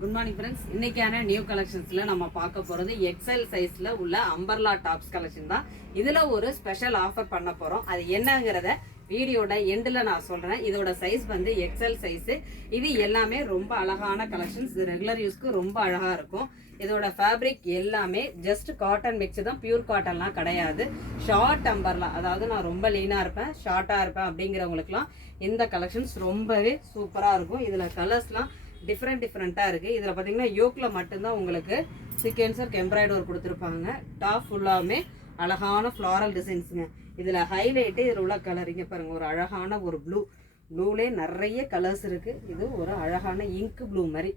Good morning friends. இன்னைக்கான new கலெக்ஷன்ஸ்ல நம்ம பார்க்க போறது எக்ஸல் சைஸ்ல உள்ள அம்பர்லா டாப்ஸ் கலெக்ஷன் தான். இதுல ஒரு ஸ்பெஷல் ஆஃபர் பண்ண போறோம். அது என்னங்கிறத வீடியோட எண்டில் நான் சொல்றேன். இதோட சைஸ் வந்து எக்ஸல் சைஸ். இது எல்லாமே ரொம்ப அழகான கலெக்ஷன்ஸ். ரெகுலர் யூஸ்க்கு ரொம்ப அழகா இருக்கும். இதோட ஃபேப்ரிக் எல்லாமே ஜஸ்ட் காட்டன் மிக்ஸ் தான், பியூர் காட்டன்லாம் கிடையாது. ஷார்ட் அம்பர்லா, அதாவது நான் ரொம்ப லீனா இருப்பேன், ஷார்ட்டா இருப்பேன் அப்படிங்கிறவங்களுக்குலாம் இந்த கலெக்ஷன்ஸ் ரொம்பவே சூப்பரா இருக்கும். இதுல கலர்ஸ்லாம் டிஃப்ரெண்ட்டாக இருக்குது. இதில் பார்த்தீங்கன்னா யோக்கில் மட்டும்தான் உங்களுக்கு சீக்வென்ஸ் ஒர்க் எம்ப்ராய்டரி ஒர்க் கொடுத்துருப்பாங்க. டாப் ஃபுல்லாமே அழகான ஃப்ளாரல் டிசைன்ஸுங்க. இதில் ஹைலைட்டு இதில் உள்ள கலர் இங்கே பாருங்கள், ஒரு அழகான ஒரு ப்ளூலே நிறைய கலர்ஸ் இருக்குது. இது ஒரு அழகான இங்க் ப்ளூ மாதிரி,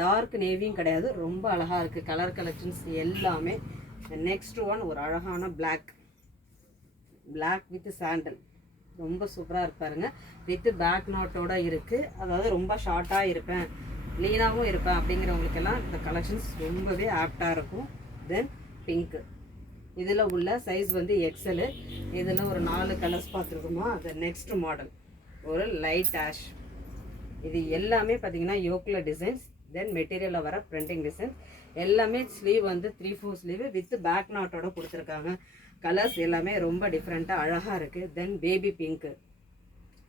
டார்க் நேவியும் கிடையாது, ரொம்ப அழகாக இருக்குது கலர் கலெக்ஷன்ஸ் எல்லாமே. நெக்ஸ்ட் ஒன் ஒரு அழகான பிளாக் வித் சாண்டல், ரொம்ப சூப்பராக இருப்பாருங்க. வித் பேக் நாட்டோட இருக்குது. அதாவது ரொம்ப ஷார்ட்டாக இருப்பேன், லீனாகவும் இருப்பேன் அப்படிங்கிறவங்களுக்கெல்லாம் இந்த கலெக்ஷன்ஸ் ரொம்பவே ஆப்டாக இருக்கும். தென் பிங்க்கு, இதில் உள்ள சைஸ் வந்து எக்ஸலு. இதில் ஒரு 4 கலர்ஸ் பார்த்துருக்கோமா. அது நெக்ஸ்ட் மாடல் ஒரு லைட் ஆஷ். இது எல்லாமே பார்த்தீங்கன்னா யோக்கில் டிசைன்ஸ். தென் மெட்டீரியலில் வர பிரிண்டிங் டிசைன்ஸ் எல்லாமே. ஸ்லீவ் வந்து 3/4 ஸ்லீவ் வித் பேக் நாட்டோட கொடுத்துருக்காங்க. கலர்ஸ் எல்லாமே ரொம்ப டிஃப்ரெண்ட்டாக அழகாக இருக்குது. தென் பேபி பிங்க்கு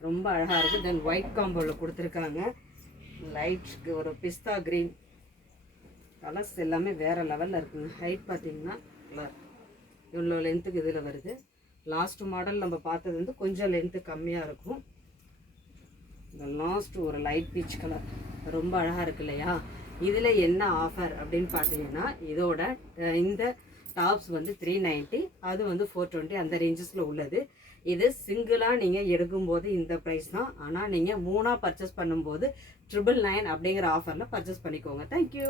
ரொம்ப அழகாக இருக்குது. தென் ஒயிட் காம்போவில் கொடுத்துருக்காங்க. லைட் ஒரு பிஸ்தா க்ரீன், கலர்ஸ் எல்லாமே வேறு லெவலில் இருக்குங்க. ஹைட் பார்த்தீங்கன்னா கலர் இவ்வளோ லென்த்துக்கு இதில் வருது. லாஸ்ட் மாடல் நம்ம பார்த்தது வந்து கொஞ்சம் லென்த்து கம்மியாக இருக்கும். இந்த லாஸ்ட் ஒரு லைட் பீச் கலர் ரொம்ப அழகாக இருக்கு இல்லையா. இதில் என்ன ஆஃபர் அப்படின்னு பார்த்தீங்கன்னா, இதோட இந்த டாப்ஸ் வந்து 390, அது வந்து 420, அந்த ரேஞ்சஸில் உள்ளது. இது சிங்கிளாக நீங்கள் எடுக்கும்போது இந்த ப்ரைஸ் தான். ஆனால் நீங்கள் 3ஆக பர்ச்சேஸ் பண்ணும்போது 999 அப்படிங்கிற ஆஃபரில் பர்ச்சேஸ் பண்ணிக்கோங்க. தேங்க்யூ.